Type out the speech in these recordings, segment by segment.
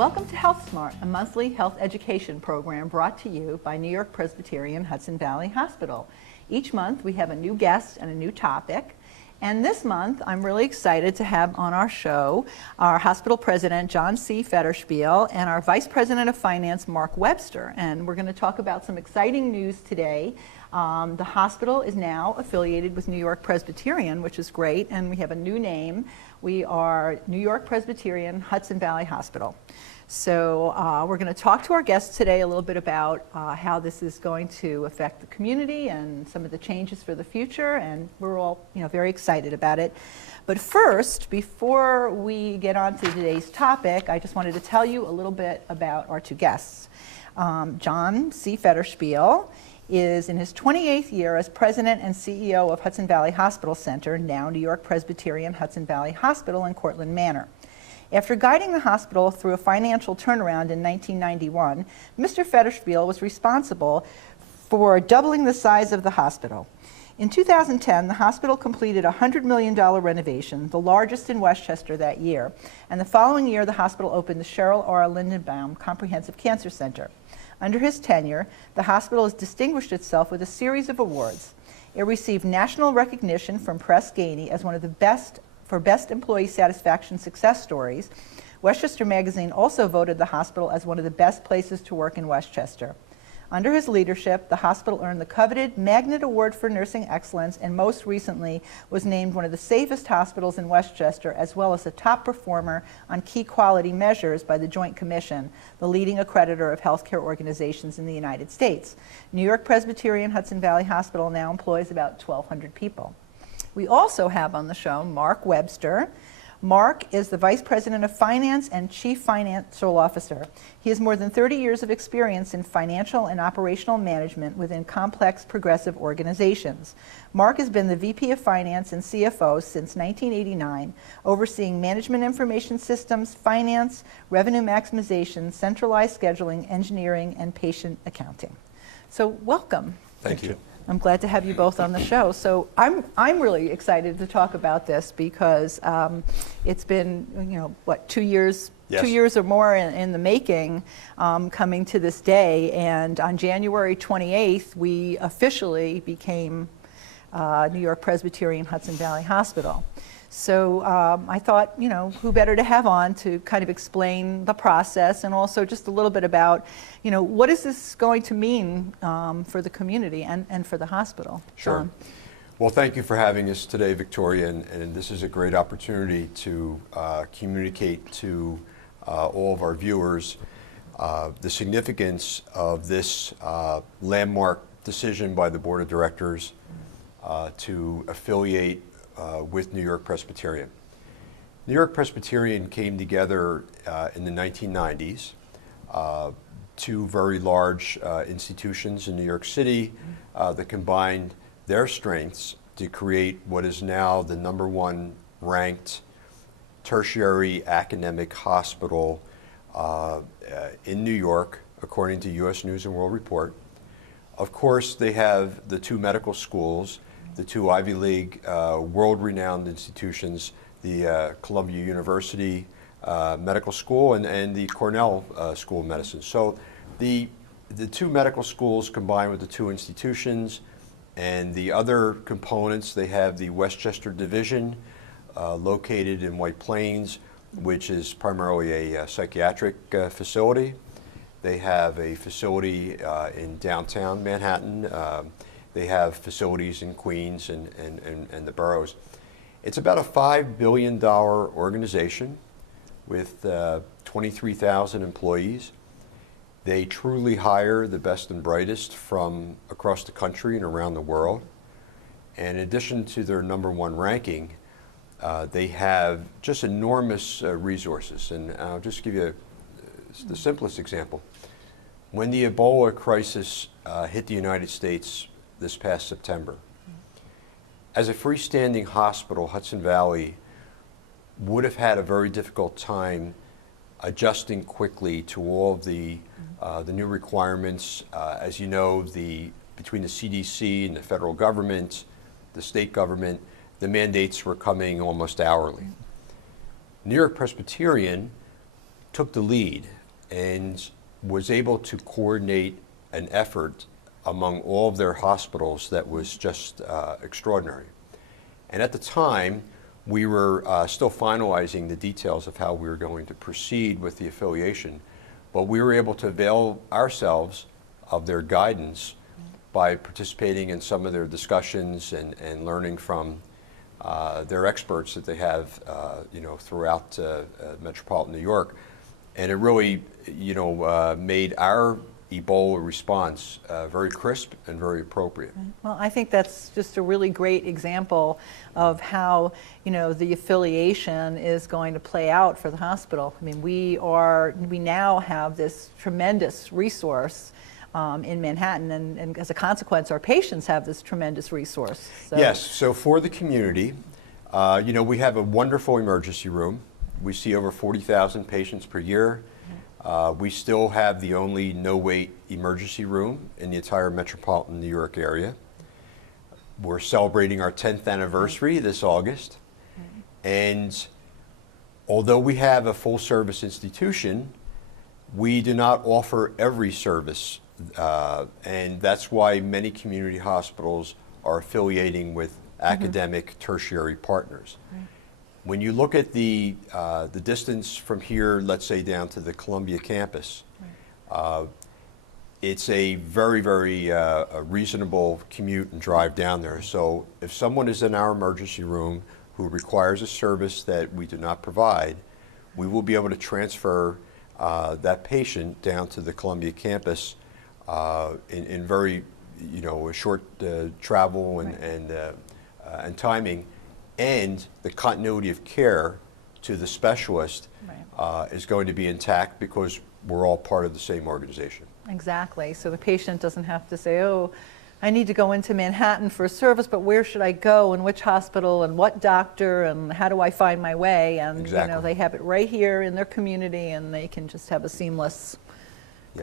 Welcome to Health Smart, a monthly health education program brought to you by New York-Presbyterian Hudson Valley Hospital. Each month we have a new guest and a new topic. And this month, I'm really excited to have on our show our hospital president, John C. Federspiel, and our vice president of finance, Mark Webster. And we're going to talk about some exciting news today. The hospital is now affiliated with New York-Presbyterian, which is great, and we have a new name. We are New York-Presbyterian Hudson Valley Hospital. So we're going to talk to our guests today a little bit about how this is going to affect the community and some of the changes for the future, and we're all very excited about it. But first, before we get on to today's topic, I just wanted to tell you a little bit about our two guests. John C. Federspiel is in his 28th year as president and CEO of Hudson Valley Hospital Center, now New York-Presbyterian Hudson Valley Hospital in Cortlandt Manor. After guiding the hospital through a financial turnaround in 1991, Mr. Federspiel was responsible for doubling the size of the hospital. In 2010, the hospital completed a $100 million renovation, the largest in Westchester that year, and the following year the hospital opened the Cheryl R. Lindenbaum Comprehensive Cancer Center. Under his tenure, the hospital has distinguished itself with a series of awards. It received national recognition from Press Ganey as one of the best employee satisfaction success stories. Westchester Magazine also voted the hospital as one of the best places to work in Westchester. Under his leadership, the hospital earned the coveted Magnet Award for Nursing Excellence and most recently was named one of the safest hospitals in Westchester, as well as a top performer on key quality measures by the Joint Commission, the leading accreditor of healthcare organizations in the United States. New York-Presbyterian Hudson Valley Hospital now employs about 1,200 people. We also have on the show Mark Webster. Mark is the Vice President of Finance and Chief Financial Officer. He has more than 30 years of experience in financial and operational management within complex progressive organizations. Mark has been the VP of Finance and CFO since 1989, overseeing management information systems, finance, revenue maximization, centralized scheduling, engineering, and patient accounting. So welcome. Thank you. I'm glad to have you both on the show. So I'm really excited to talk about this because it's been 2 years, Yes. 2 years or more in the making, coming to this day. And on January 28th, we officially became New York-Presbyterian Hudson Valley Hospital. So I thought, who better to have on to kind of explain the process and also just a little bit about, what is this going to mean for the community and for the hospital? Sure. Well, thank you for having us today, Victoria, and this is a great opportunity to communicate to all of our viewers the significance of this landmark decision by the Board of Directors to affiliate with New York-Presbyterian. New York-Presbyterian came together in the 1990s, two very large institutions in New York City that combined their strengths to create what is now the #1 ranked tertiary academic hospital in New York, according to U.S. News and World Report. Of course, they have the two medical schools, the two Ivy League world-renowned institutions, the Columbia University Medical School and the Cornell School of Medicine. So the two medical schools combined with the two institutions and the other components, they have the Westchester Division located in White Plains, which is primarily a psychiatric facility. They have a facility in downtown Manhattan. They have facilities in Queens and the boroughs. It's about a $5 billion organization with 23,000 employees. They truly hire the best and brightest from across the country and around the world. And in addition to their #1 ranking, they have just enormous resources. And I'll just give you the simplest example. When the Ebola crisis hit the United States this past September, as a freestanding hospital, Hudson Valley would have had a very difficult time adjusting quickly to all of the new requirements. As you know, between the CDC and the federal government, the state government, the mandates were coming almost hourly. New York-Presbyterian took the lead and was able to coordinate an effort among all of their hospitals that was just extraordinary. And at the time, we were still finalizing the details of how we were going to proceed with the affiliation, but we were able to avail ourselves of their guidance by participating in some of their discussions and learning from their experts that they have, throughout metropolitan New York. And it really, made our Ebola response very crisp and very appropriate. Well, I think that's just a really great example of how, the affiliation is going to play out for the hospital. I mean, we now have this tremendous resource in Manhattan, and as a consequence, our patients have this tremendous resource. So. Yes, so for the community, we have a wonderful emergency room. We see over 40,000 patients per year. We still have the only no-wait emergency room in the entire metropolitan New York area. We're celebrating our 10th anniversary this August. And although we have a full-service institution, we do not offer every service. And that's why many community hospitals are affiliating with academic tertiary partners. When you look at the distance from here, let's say down to the Columbia campus, it's a very, very reasonable commute and drive down there. So if someone is in our emergency room who requires a service that we do not provide, we will be able to transfer that patient down to the Columbia campus in very, short travel and timing. And the continuity of care to the specialist is going to be intact because we're all part of the same organization. Exactly. So the patient doesn't have to say, oh, I need to go into Manhattan for a service, but where should I go and which hospital and what doctor and how do I find my way? And they have it right here in their community, and they can just have a seamless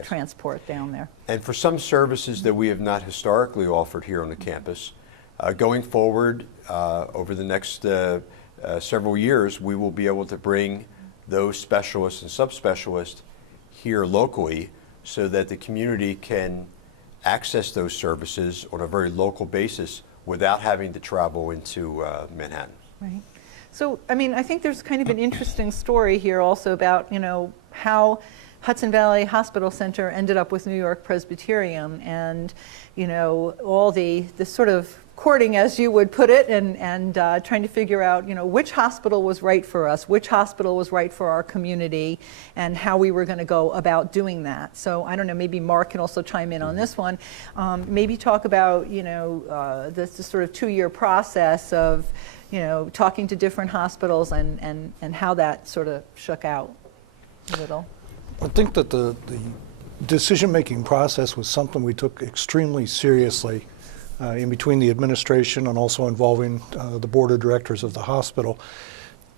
transport down there. And for some services that we have not historically offered here on the campus, going forward, over the next several years, we will be able to bring those specialists and subspecialists here locally so that the community can access those services on a very local basis without having to travel into Manhattan. Right. So, I think there's kind of an interesting story here also about, how Hudson Valley Hospital Center ended up with NewYork-Presbyterian, and, all the sort of courting, as you would put it, and trying to figure out, which hospital was right for us, which hospital was right for our community, and how we were going to go about doing that. So I don't know, maybe Mark can also chime in on this one. Maybe talk about, this sort of 2-year process of, talking to different hospitals and how that sort of shook out a little. I think that the decision-making process was something we took extremely seriously in between the administration and also involving the board of directors of the hospital,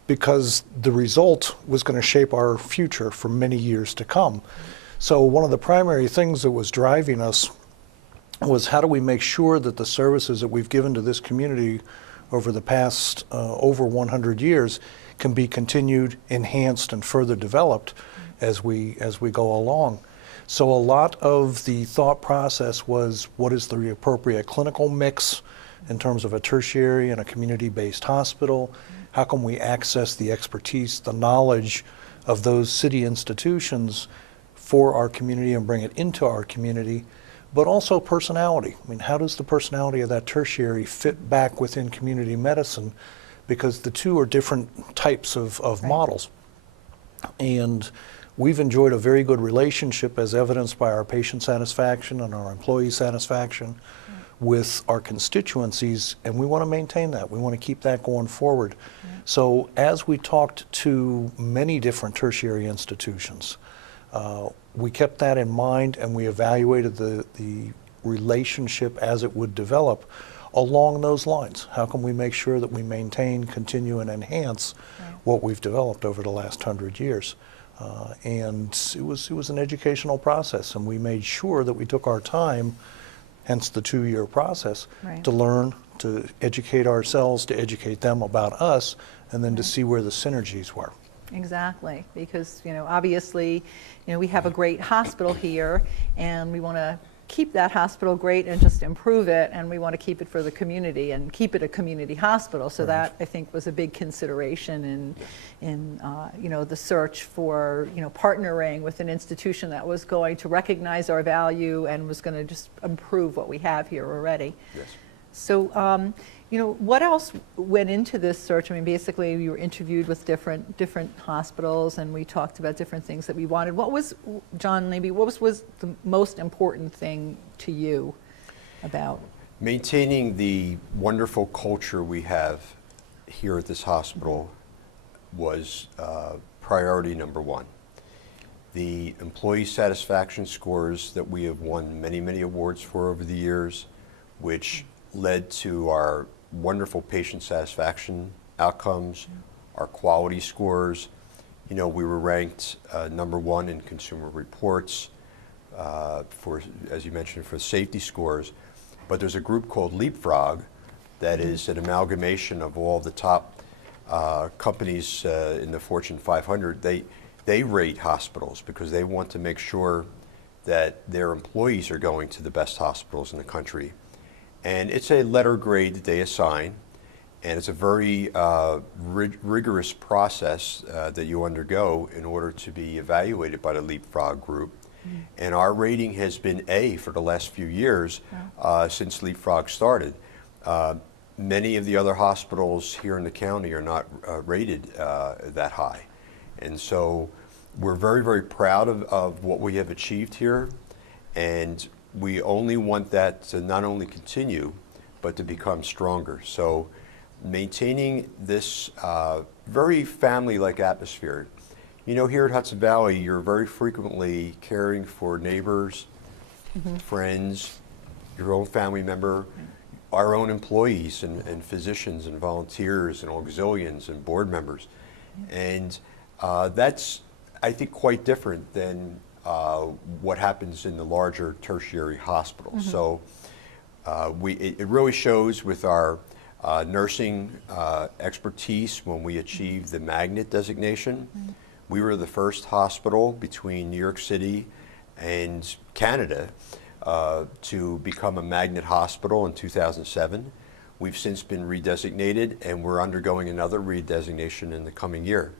because the result was going to shape our future for many years to come. So one of the primary things that was driving us was how do we make sure that the services that we've given to this community over the past over 100 years can be continued, enhanced, and further developed as we go along. So a lot of the thought process was, what is the appropriate clinical mix in terms of a tertiary and a community-based hospital? How can we access the expertise, the knowledge of those city institutions for our community and bring it into our community? But also personality. How does the personality of that tertiary fit back within community medicine? Because the two are different types of models. And we've enjoyed a very good relationship, as evidenced by our patient satisfaction and our employee satisfaction with our constituencies, and we want to maintain that. We want to keep that going forward. So as we talked to many different tertiary institutions, we kept that in mind, and we evaluated the relationship as it would develop along those lines. How can we make sure that we maintain, continue, and enhance what we've developed over the last 100 years? And it was an educational process, and we made sure that we took our time, hence the 2-year process, to learn, to educate ourselves, to educate them about us, and then to see where the synergies were. Exactly, because, obviously, we have a great hospital here, and we want to keep that hospital great and just improve it, and we want to keep it for the community and keep it a community hospital. So that, I think, was a big consideration in the search for, partnering with an institution that was going to recognize our value and was going to just improve what we have here already. Yes. So, what else went into this search? I mean, basically, you were interviewed with different hospitals, and we talked about different things that we wanted. What was, John, maybe what was the most important thing to you about? Maintaining the wonderful culture we have here at this hospital was priority number one. The employee satisfaction scores that we have won many, many awards for over the years, which led to our wonderful patient satisfaction outcomes, our quality scores. We were ranked number one in Consumer Reports for, as you mentioned, for safety scores. But there's a group called Leapfrog that is an amalgamation of all the top companies in the Fortune 500. They rate hospitals because they want to make sure that their employees are going to the best hospitals in the country. And it's a letter grade that they assign, and it's a very rigorous process that you undergo in order to be evaluated by the Leapfrog group. And our rating has been A for the last few years since Leapfrog started. Many of the other hospitals here in the county are not rated that high. And so we're very, very proud of what we have achieved here, and we only want that to not only continue, but to become stronger. So maintaining this very family-like atmosphere. Here at Hudson Valley, you're very frequently caring for neighbors, friends, your own family member, our own employees and physicians and volunteers and auxilians and board members. And that's, I think, quite different than what happens in the larger tertiary hospitals. So it really shows with our nursing expertise when we achieved the magnet designation. We were the first hospital between New York City and Canada to become a magnet hospital in 2007. We've since been redesignated, and we're undergoing another redesignation in the coming year.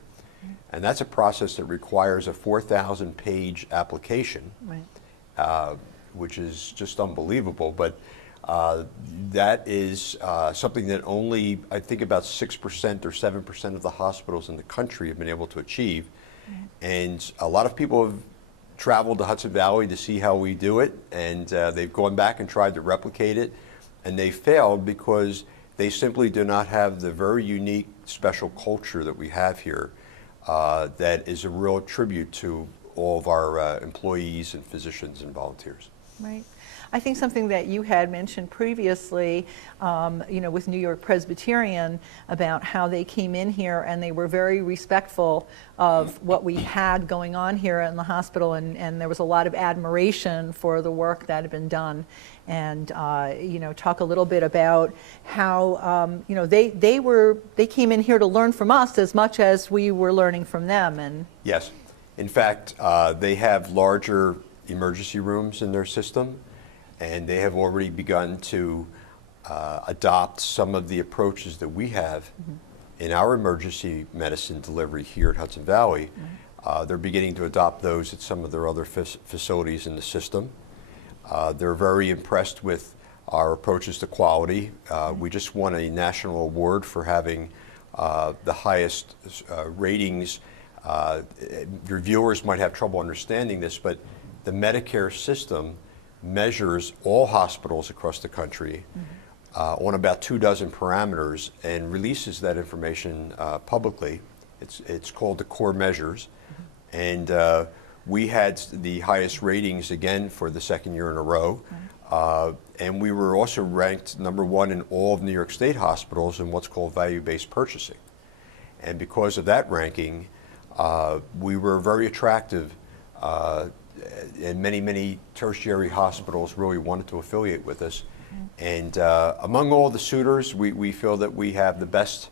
And that's a process that requires a 4,000-page application, which is just unbelievable. But that is something that only, I think, about 6% or 7% of the hospitals in the country have been able to achieve. And a lot of people have traveled to Hudson Valley to see how we do it, and they've gone back and tried to replicate it, and they failed because they simply do not have the very unique, special culture that we have here. That is a real tribute to all of our employees and physicians and volunteers. Right. I think something that you had mentioned previously, with New-York-Presbyterian, about how they came in here and they were very respectful of what we had going on here in the hospital, and there was a lot of admiration for the work that had been done. And talk a little bit about how they came in here to learn from us as much as we were learning from them. And yes, in fact, they have larger emergency rooms in their system, and they have already begun to adopt some of the approaches that we have in our emergency medicine delivery here at Hudson Valley. They're beginning to adopt those at some of their other facilities in the system. They're very impressed with our approaches to quality. We just won a national award for having the highest ratings. Your viewers might have trouble understanding this, but the Medicare system measures all hospitals across the country on about 24 parameters and releases that information publicly. It's called the core measures. And we had the highest ratings again for the second year in a row. And we were also ranked number one in all of New York State hospitals in what's called value-based purchasing. And because of that ranking, we were very attractive, and many tertiary hospitals really wanted to affiliate with us. And among all the suitors, we feel that we have the best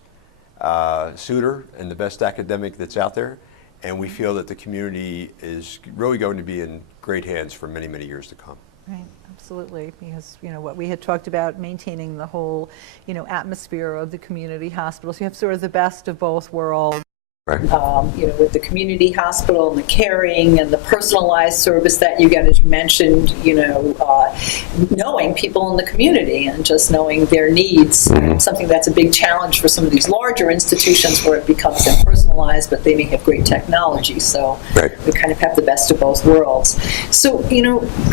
suitor and the best academic that's out there. And we feel that the community is really going to be in great hands for many, many years to come. Right, absolutely, because what we had talked about, maintaining the whole atmosphere of the community hospitals. You have sort of the best of both worlds. Right. With the community hospital and the caring and the personalized service that you get, as you mentioned, knowing people in the community and just knowing their needs, something that's a big challenge for some of these larger institutions where it becomes impersonalized, but they may have great technology. So we kind of have the best of both worlds. So,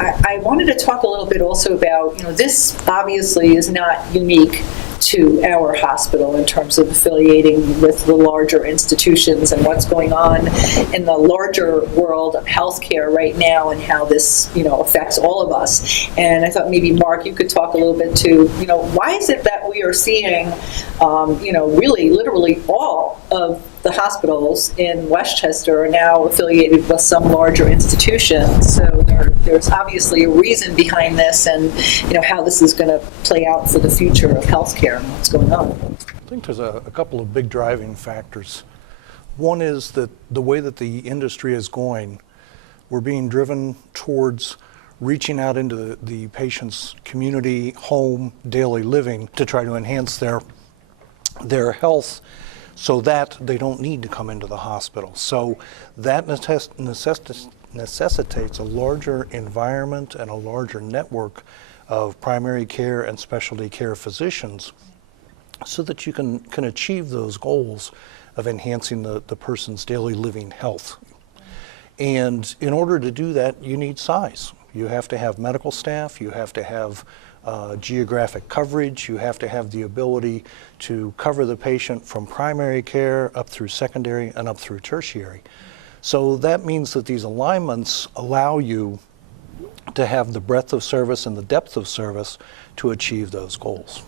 I wanted to talk a little bit also about, this obviously is not unique to our hospital in terms of affiliating with the larger institutions and what's going on in the larger world of healthcare right now and how this, affects all of us. And I thought maybe, Mark, you could talk a little bit to, why is it that we are seeing, really literally all of the hospitals in Westchester are now affiliated with some larger institutions. So there's obviously a reason behind this and, how this is going to play out for the future of healthcare and what's going on. I think there's a couple of big driving factors. One is that the way that the industry is going, we're being driven towards reaching out into the patient's community, home, daily living to try to enhance their health so that they don't need to come into the hospital. So that necessitates a larger environment and a larger network of primary care and specialty care physicians so that you can achieve those goals of enhancing the person's daily living health. And in order to do that, you need size. You have to have medical staff, you have to have geographic coverage, you have to have the ability to cover the patient from primary care up through secondary and up through tertiary. So that means that these alignments allow you to have the breadth of service and the depth of service to achieve those goals.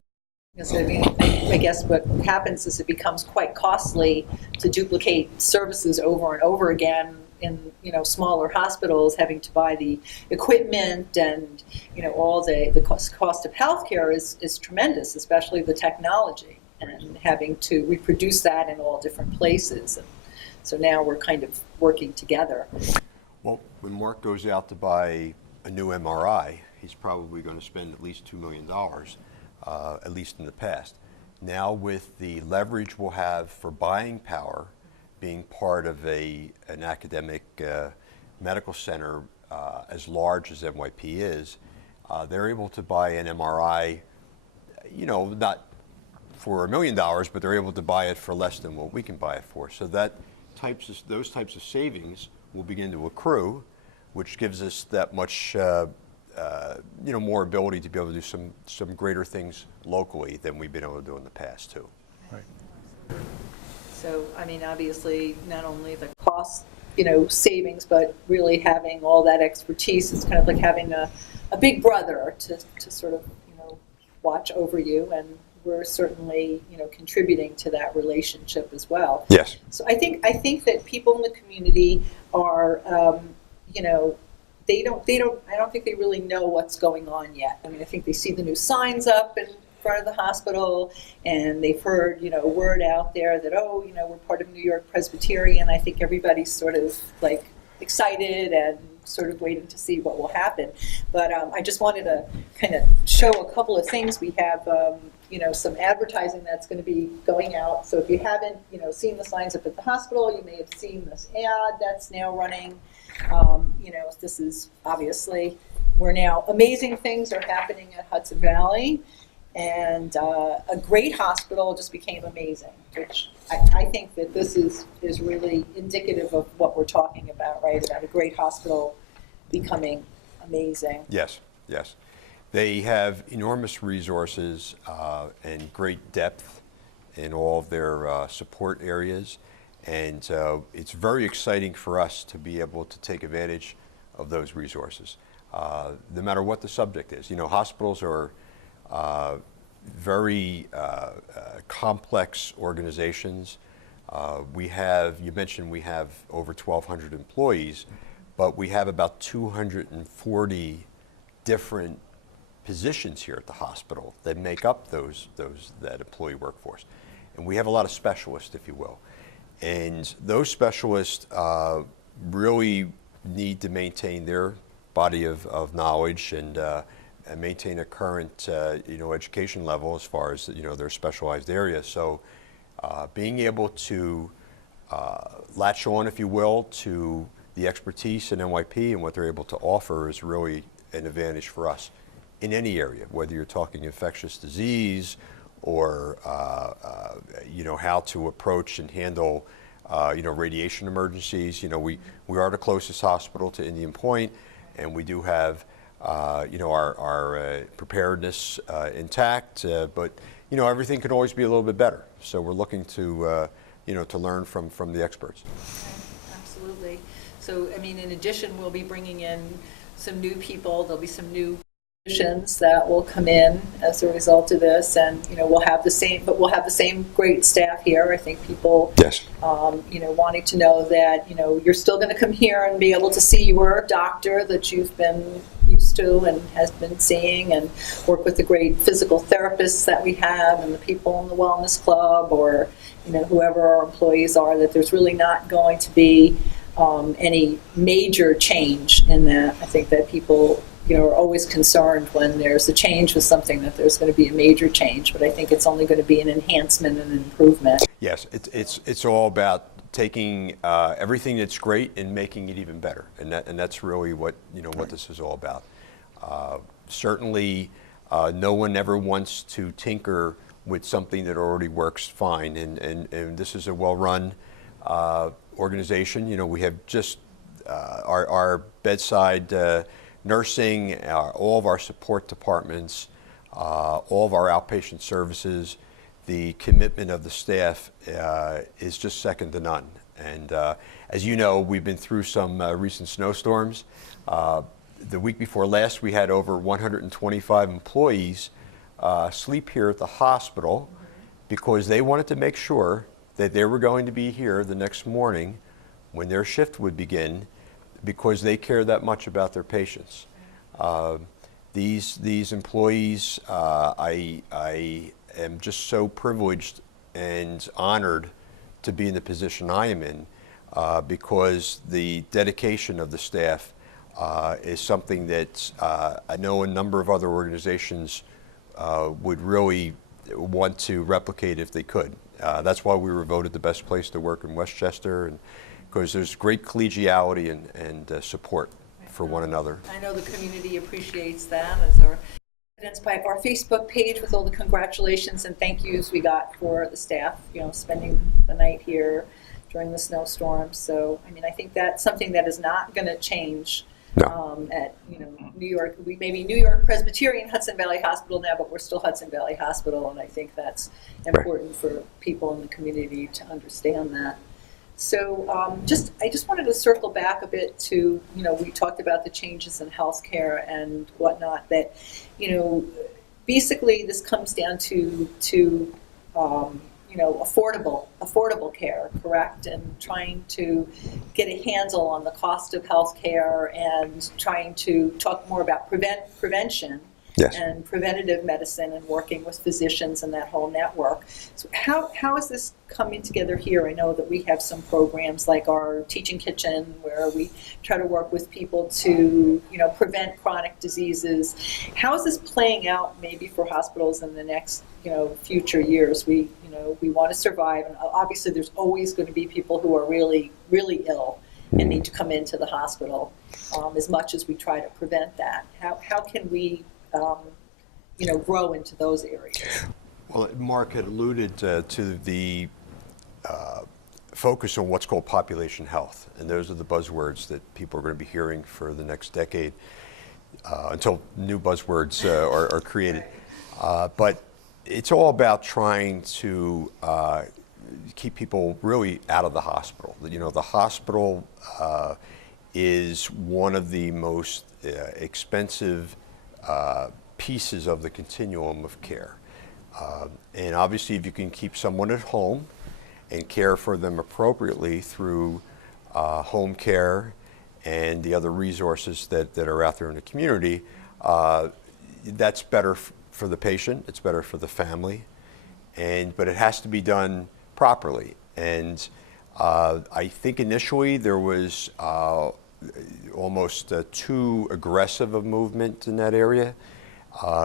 Yes, I guess what happens is it becomes quite costly to duplicate services over and over again in smaller hospitals, having to buy the equipment and all the cost of healthcare is tremendous, especially the technology, and having to reproduce that in all different places. And so now we're kind of working together. Well, when Mark goes out to buy a new MRI, he's probably going to spend at least $2 million, at least in the past. Now with the leverage we'll have for buying power, being part of an academic medical center as large as NYP is, they're able to buy an MRI, not for $1 million, but they're able to buy it for less than what we can buy it for. So those types of savings will begin to accrue, which gives us that much more ability to be able to do some greater things locally than we've been able to do in the past too. Right. So, obviously, not only the cost, savings, but really having all that expertise. It's kind of like having a big brother to sort of, watch over you. And we're certainly, contributing to that relationship as well. Yes. So I think that people in the community are, I don't think they really know what's going on yet. I think they see the new signs up in front of the hospital, and they've heard, word out there that, we're part of NewYork-Presbyterian. I think everybody's sort of like excited and sort of waiting to see what will happen. But I just wanted to kind of show a couple of things. We have, some advertising that's going to be going out. So if you haven't, seen the signs up at the hospital, you may have seen this ad that's now running. This is obviously where now amazing things are happening at Hudson Valley. And a great hospital just became amazing, which I think that this is really indicative of what we're talking about, right? About a great hospital becoming amazing. Yes, yes. They have enormous resources and great depth in all of their support areas. And it's very exciting for us to be able to take advantage of those resources, no matter what the subject is. Hospitals are very complex organizations. You mentioned we have over 1,200 employees, but we have about 240 different positions here at the hospital that make up that employee workforce. and we have a lot of specialists, if you will. And those specialists really need to maintain their body of knowledge and maintain a current education level as far as their specialized area. So being able to latch on, if you will, to the expertise in NYP and what they're able to offer is really an advantage for us in any area, whether you're talking infectious disease or how to approach and handle radiation emergencies. We are the closest hospital to Indian Point, and we do have our preparedness intact, but everything can always be a little bit better. So we're looking to to learn from the experts. Absolutely. So, I mean, in addition, we'll be bringing in some new people. There'll be some new positions that will come in as a result of this, and we'll have the same great staff here. I think people, yes, wanting to know that you're still going to come here and be able to see your doctor that you've been used to and has been seeing, and work with the great physical therapists that we have and the people in the wellness club, or whoever our employees are. That there's really not going to be any major change in that. I think that people are always concerned when there's a change with something that there's going to be a major change, but I think it's only going to be an enhancement and an improvement. Yes, it's all about taking everything that's great and making it even better, and that's really what what this is all about. Certainly, no one ever wants to tinker with something that already works fine, and this is a well-run organization. We have just our bedside nursing, all of our support departments, all of our outpatient services. The commitment of the staff is just second to none. And as you know, we've been through some recent snowstorms. The week before last, we had over 125 employees sleep here at the hospital because they wanted to make sure that they were going to be here the next morning when their shift would begin, because they care that much about their patients. These employees, I am just so privileged and honored to be in the position I am in, because the dedication of the staff is something that I know a number of other organizations would really want to replicate if they could. That's why we were voted the best place to work in Westchester, and because there's great collegiality and support for one another. I know the community appreciates that, as our evidenced by our Facebook page with all the congratulations and thank yous we got for the staff, spending the night here during the snowstorm. So, I mean, I think that's something that is not going to change. No. At New York, we may be NewYork-Presbyterian Hudson Valley Hospital now, but we're still Hudson Valley Hospital, and I think that's important for people in the community to understand that. So I just wanted to circle back a bit to, we talked about the changes in healthcare and whatnot, that, basically this comes down to affordable care, correct? And trying to get a handle on the cost of healthcare and trying to talk more about prevention. Yes. And preventative medicine and working with physicians and that whole network. So how is this coming together here? I know that we have some programs like our Teaching Kitchen where we try to work with people to prevent chronic diseases. How is this playing out maybe for hospitals in the next future years? We want to survive, and obviously there's always going to be people who are really, really ill and need to come into the hospital. As much as we try to prevent that, how can we grow into those areas? Well, Mark had alluded to the focus on what's called population health, and those are the buzzwords that people are going to be hearing for the next decade until new buzzwords are created. But it's all about trying to keep people really out of the hospital. The hospital is one of the most expensive pieces of the continuum of care. And obviously, if you can keep someone at home and care for them appropriately through home care and the other resources that are out there in the community, that's better for the patient, it's better for the family, but it has to be done properly. And I think initially there was almost too aggressive a movement in that area.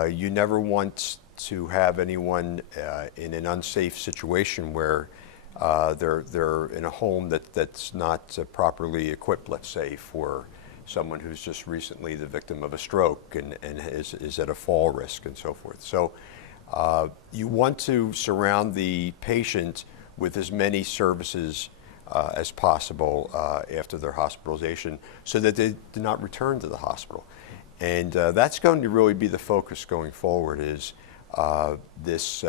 You never want to have anyone in an unsafe situation where they're in a home that's not properly equipped, let's say, for someone who's just recently the victim of a stroke and is at a fall risk and so forth. So you want to surround the patient with as many services as possible after their hospitalization so that they do not return to the hospital. And that's going to really be the focus going forward, is this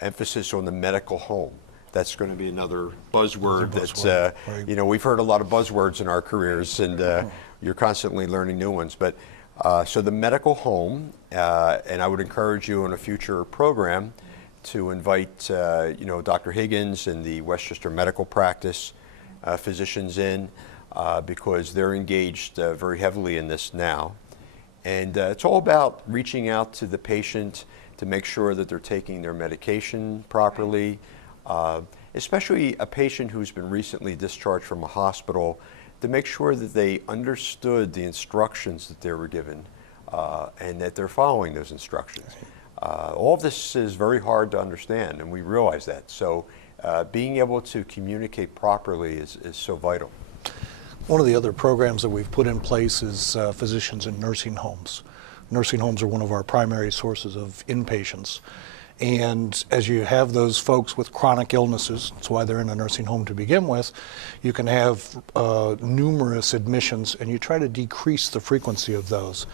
emphasis on the medical home. That's going to be another buzzword that's, right. you know, we've heard a lot of buzzwords in our careers, and you're constantly learning new ones. But so the medical home, and I would encourage you in a future program to invite, you know, Dr. Higgins and the Westchester Medical Practice physicians in, because they're engaged very heavily in this now. And it's all about reaching out to the patient to make sure that they're taking their medication properly, especially a patient who's been recently discharged from a hospital, to make sure that they understood the instructions that they were given and that they're following those instructions. All of this is very hard to understand, and we realize that. So being able to communicate properly is so vital. One of the other programs that we've put in place is physicians in nursing homes. Nursing homes are one of our primary sources of inpatients. And as you have those folks with chronic illnesses, that's why they're in a nursing home to begin with, you can have numerous admissions, and you try to decrease the frequency of those.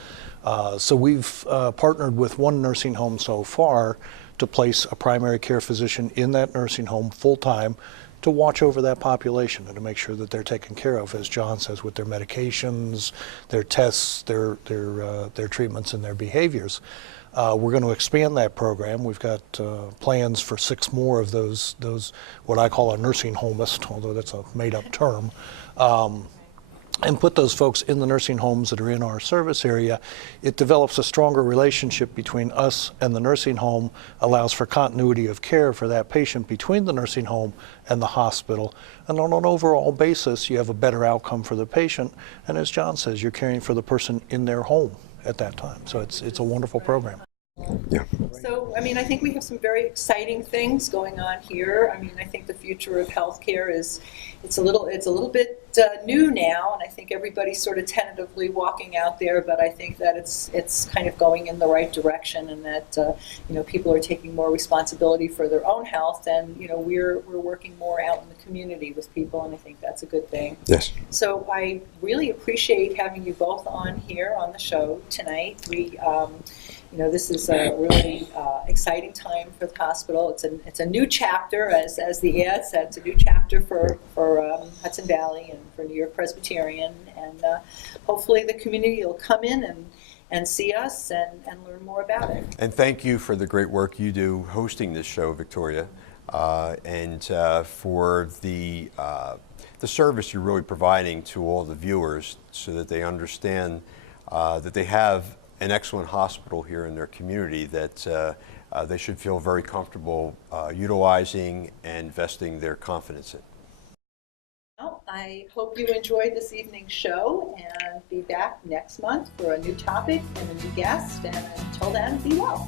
So we've partnered with one nursing home so far to place a primary care physician in that nursing home full-time to watch over that population and to make sure that they're taken care of, as John says, with their medications, their tests, their treatments, and their behaviors. We're going to expand that program. We've got plans for 6 more of those what I call a nursing homist, although that's a made-up term, and put those folks in the nursing homes that are in our service area. It develops a stronger relationship between us and the nursing home, allows for continuity of care for that patient between the nursing home and the hospital. And on an overall basis, you have a better outcome for the patient. And as John says, you're caring for the person in their home at that time. So it's a wonderful program. Yeah. So, I mean, I think we have some very exciting things going on here. I mean, I think the future of healthcare it's a little bit new now, and I think everybody's sort of tentatively walking out there, but I think that it's kind of going in the right direction, and that you know, people are taking more responsibility for their own health, and you know, we're working more out in the community with people, and I think that's a good thing. Yes. So I really appreciate having you both on here on the show tonight. We you know, this is a really exciting time for the hospital. It's a new chapter, as the ad said. It's a new chapter for Hudson Valley and for New-York-Presbyterian, and hopefully the community will come in and see us and learn more about it. And thank you for the great work you do hosting this show, Victoria, and for the service you're really providing to all the viewers, so that they understand that they have an excellent hospital here in their community that they should feel very comfortable utilizing and investing their confidence in. Well, I hope you enjoyed this evening's show, and be back next month for a new topic and a new guest, and until then, be well.